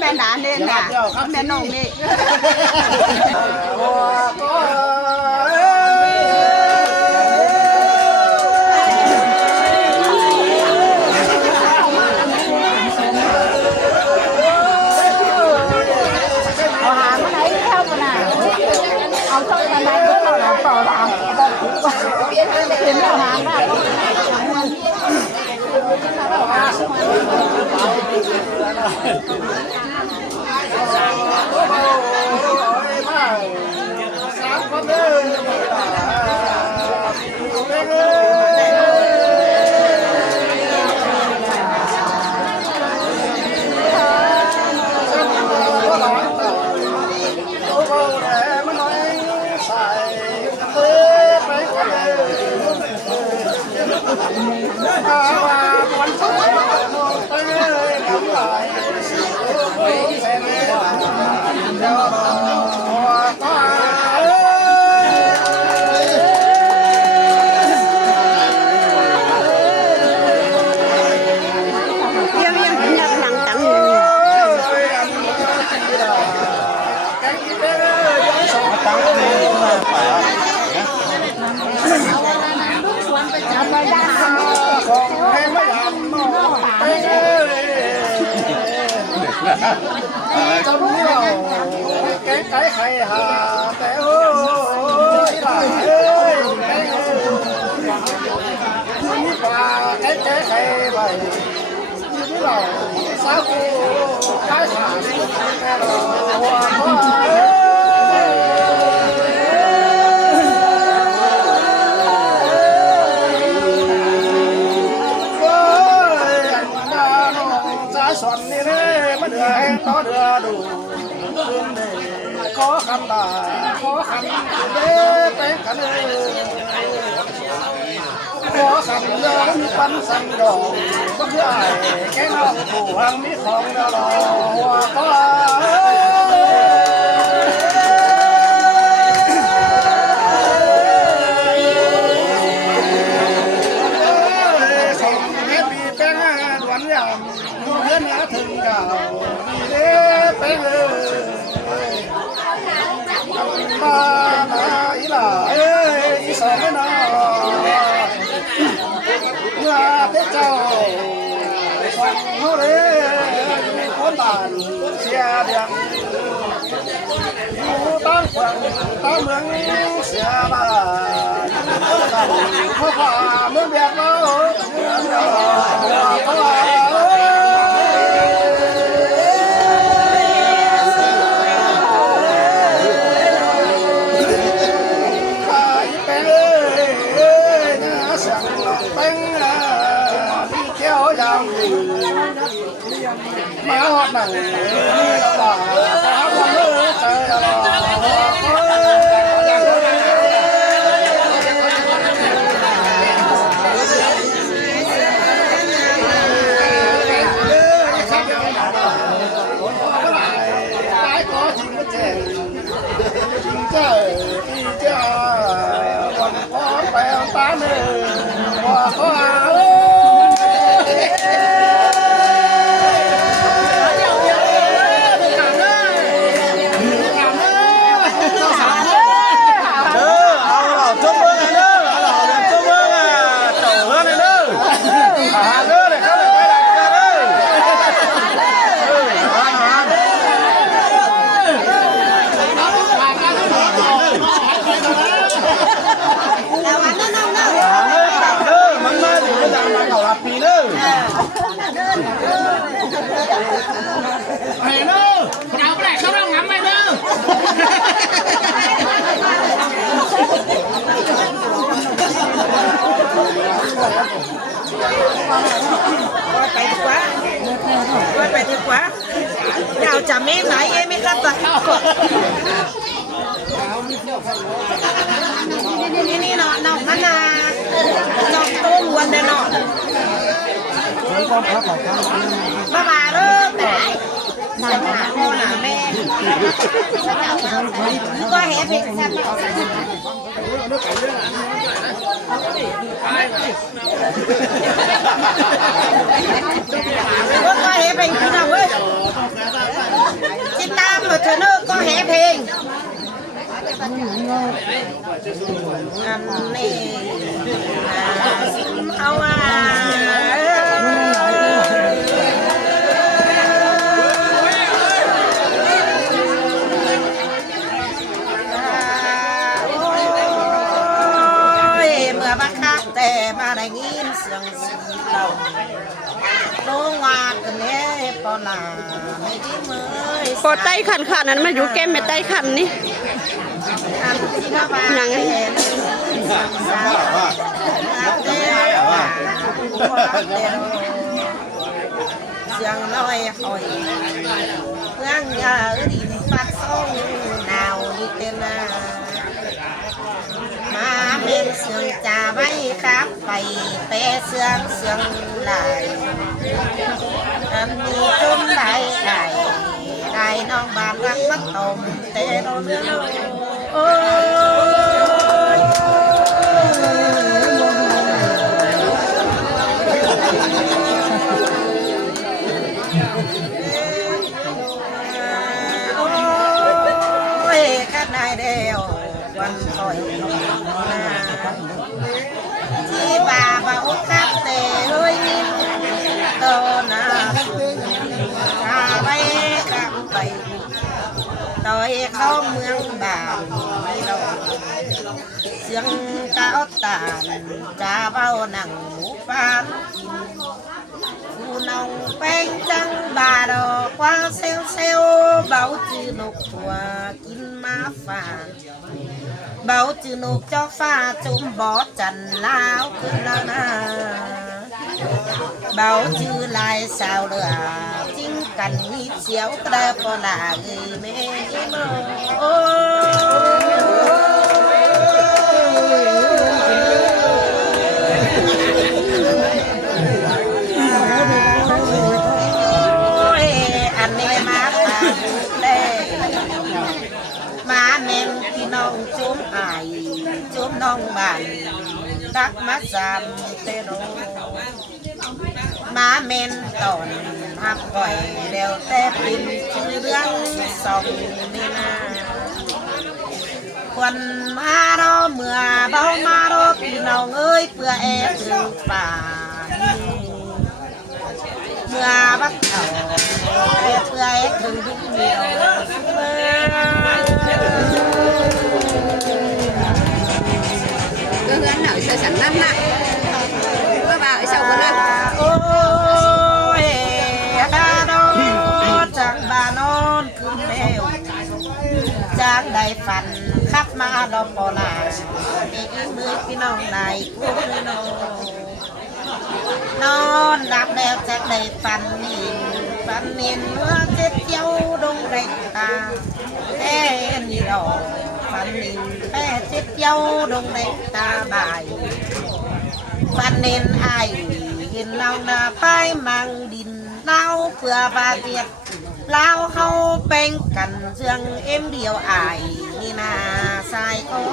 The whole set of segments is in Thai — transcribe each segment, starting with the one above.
แม่ด่าเนี่ยน่ะแม่น้องนี่เห็นแล้วหางได้จำนี่เราแกงไก่ไข่หาแต่โอ้ยหลายเอ้ยแกงนี่ปลาแกงไก่ไข่ไปนี่เราสาวกูไก่หาแค่เราหัวเขาสอนนี่เลยมาเดือดต่อเดือดดูขอคำตาขอคำเด้แต่งกันเลยขอคำยอมปันสังดอกก็คือไอ้แก่น้องผู้หังมีของเดาหล่อหัวก็เพื่อนหาถึงเก่าดีเด้ไปเลยมาอีหล่าเอ้ยอีสองไม่นอเมื่อเป็นเจ้าฟังเขาเลยคนบ้านเสียเดียงอยู่ตั้งฝั่งตั้งเมืองเสียบ้านเพราะว่าเมืองเบียดเราเพราะว่ามาหอดหนังป่าสาวคนเลือใจเราเจ้าที่เจ้าวันพอไปตาเนื้อว่าเขาปีนึงไอ้เนื้อเราแปลกเขาต้องงำไปเนื้อไปดีกว่าไปดีกว่าอยากจะไม่ไหนเองไม่ครับนี่เนาะนอกนานาจอกต้มวันเดนอนบ้าบ้าเริ่มแต่หนาพ่อหนาแม่ก็เห็นเพลงแซ่บก็เห็นเพลงพี่น้อง อันนี้เอาว่าเมื่อบักคักแต่มาได้ยินเสียงสีเราลงว่ากันเน่ปอนาไม่ได้เมื่อย พอใต้ขันขานั้นมาอยู่แก้มไม่ใต้ขันนี่ อันที่มาบ้านเห็นสาวเต้เสียงน้อยหอยเพื่อนยาดินปัดส่งหนาวนี่เต้นมาเป็นเสียงจ่าไว้ครับไปเปเสียงไหลอันนี้จมได้น้องบานรักมันตมเต้นเนื้อโอ้ยข้าในเดียววันคอยที่บ่าบ่าวครับแต่เฮ้ยโตนาชาไว้กับไปต่อยเข้าเมืองบางไม่รอเสียงเก้าตาจะเบาหนังหมูปานกินผู้น้องแป้งจังบาดอกว่าเซลเบาจือนกตัวกินมาฝากเบาจือนกเจ้าฟ้าจุ่มบอจันลาวขึ้นแล้วนะเบาจือลายสาวเรือจิ้งกันนิดเสียวกระปอลาเอ้ยแม่โอ้อันนี้มาตาเล่มาเมงพี่น้องจุ่มไอจุ่มน้องบ้านรักมาสามเตโรมาเมนตอนหักก่อยเดี๋ยวแต่ปินชื่อเรื่องสองนี่นาควันมารอเมื่อเบามารอพี่น้องเอ้ยเพื่อแอบถึงป่าเมื่อบักเขาเพื่อแอบถึงดุเดียวก็เฮือนหน่อยจะฉันนั่นน่ะก็บ่าวไอ้เสาคนนั้น โอ้ยดาโนจากบ้านนอนขึ้นแล้วจากได้ฝันขับมาดอกปอลามีมือพี่น้องนายคู่เลยนอนดับแล้วจากได้ฝันนินเมื่อเจ็ดเที่ยวดงเร็งตาแค่นี้ดอกฝันนินแค่เจ็ดเที่ยวดงเร็งตาบ่ายฝันนินไอเห็นเราหน้าป้ายมังดินเราเพื่อบาเตียบเราเขาเป็นกันเสื่องเอ็มเดียวไอนี่นาสายก็โ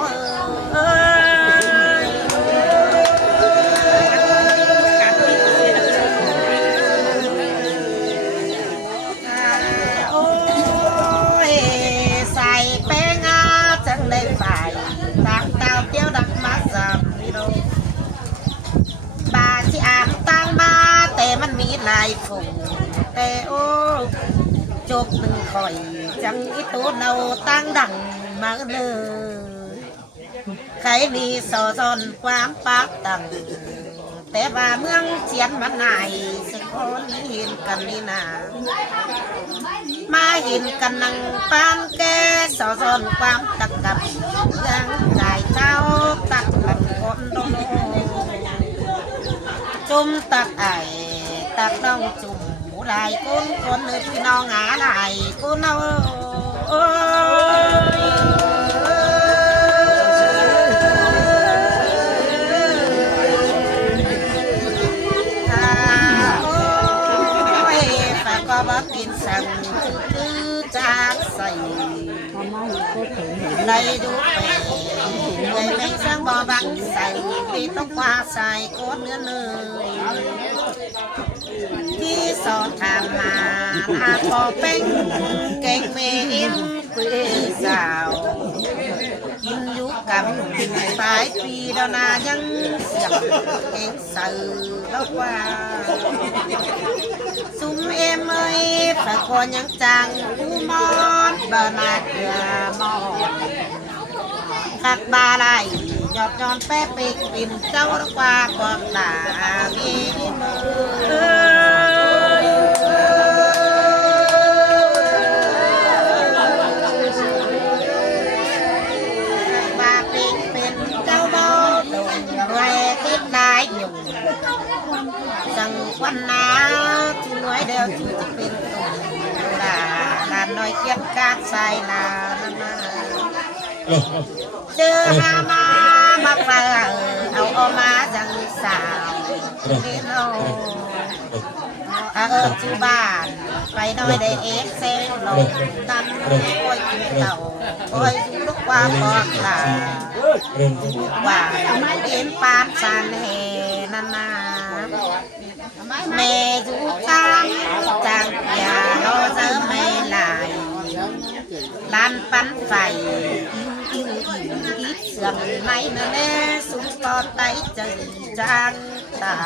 อ้ยใส่แป้งอาจังได้ฝ่ายต่างดาวเตี้ยวดักมาสามนี่โดบาที่อ่างตั้งมาแต่มันมีลายฝุ่งแต่โอ้จบหนึ่งคอยจังอีตัวเราตั้งดังมาเลยใครมีสอซอนความปากตังแต่ว่าเมืองเชียนมันไหนสักคนเห็นกันนี่นามาเห็นกันนังปานแกสอซอนความตักกับเรื่องกายเจ้าตักกันคนโดนจุ่มตักไอตักน้องจุ่มหมูลายคนเลยพี่น้องหาลายคนเอาฝากก็ บ่กินสั่งคือจากใส่ในดูไปเลยไม่สั่งบ่บังใส่ที่ต้องกว่าใส่โคตรเนื้อเนยที่สอนทำมาอาพอเป็นเก่งเมอิมคุยสาวกินยุกับสายปีดานายังเสียงเก่งสื่อแล้วว่าซุ่มเอ็มเอ้ยฝากคนยังจังกูมอนบานาเกืามอนขักบาไหลยอดยอนแป๊ะปิกปิ่นเจ้าตะกว่าก่อนหลามีมือบาปิกเป็นเจ้าบ่ดงแรคิดได้อยู่สั่งวันหนาวที่น้อยเดียวที่จะเป็นตุ่มลาลานน้อยเคียงกาดใส่ลามาเจอหามาเปิดเอาออกมาจังสาวเห็นจูบ้านไปน้อยได้เอ็กเซลลงตันโอ้ยกินเต่าโอ้ยดูลูกความบอกหลาว่าเห็นปานสันเฮนานาแม่จูตังจังอย่าโลเจอไม่ลายลานปั้นไฟอิ่วอีเสื่อมไม่แน่สุดตอนไตใจจางตา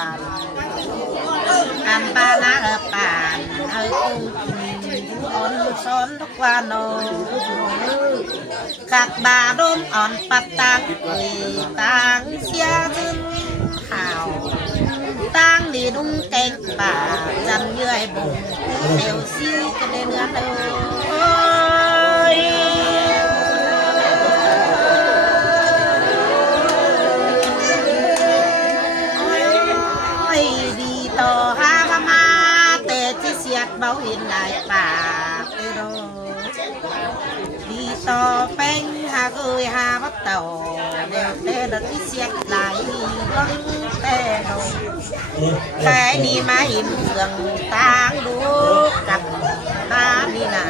อันปานาป่านอุ้งอ่อนซ้อนทุกวันโนกักบาดมอ่อนปัดตังต่างเสียจึงข่าวตั้งดีดุ้งเก่งป่าจันเยื่อยบุ่งเดียวซิวกันเนื้อเอ้ยดีต่อหามาแต่ที่เสียดเบาเห็นหลายป่าไปโดดีต่อเป็นหาเคยหาวัดเต่าเดี๋ยวแต่ที่เสียดหลายวังแต่โดแค่นี้มาหินเสื่องต่างดูกับตานี่นา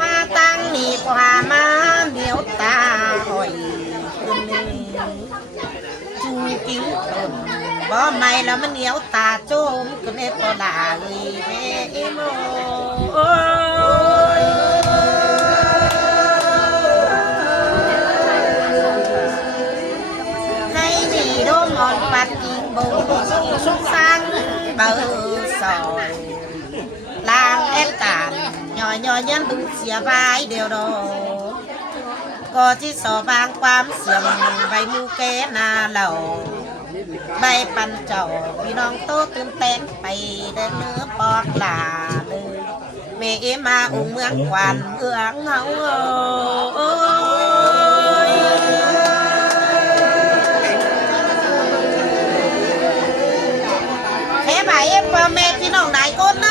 มาตั้งนี่กว่ามาเดียวตาหอยคุณจูกิ้งต้นบ่ไม่แล้วมันเหนียวตาโจมก็เนปลาเลยแม่โมให้ดีโดมอ่อนปัดกินบุญสังเบอร์ซอยลางเอ็ดตานย่อยยันดูเสียบายเดียวดอก็ที่สอบางความเสื่อมใบมูเกนาเหล่าใบปันเจ้าพี่น้องโตตื่นเต้นไปได้เนื้อปอดลาเลยเมมาอุ้งเมืองกวนเอื้องเฮาเฮ้บ่ายพ่อแม่พี่น้องไหนก้น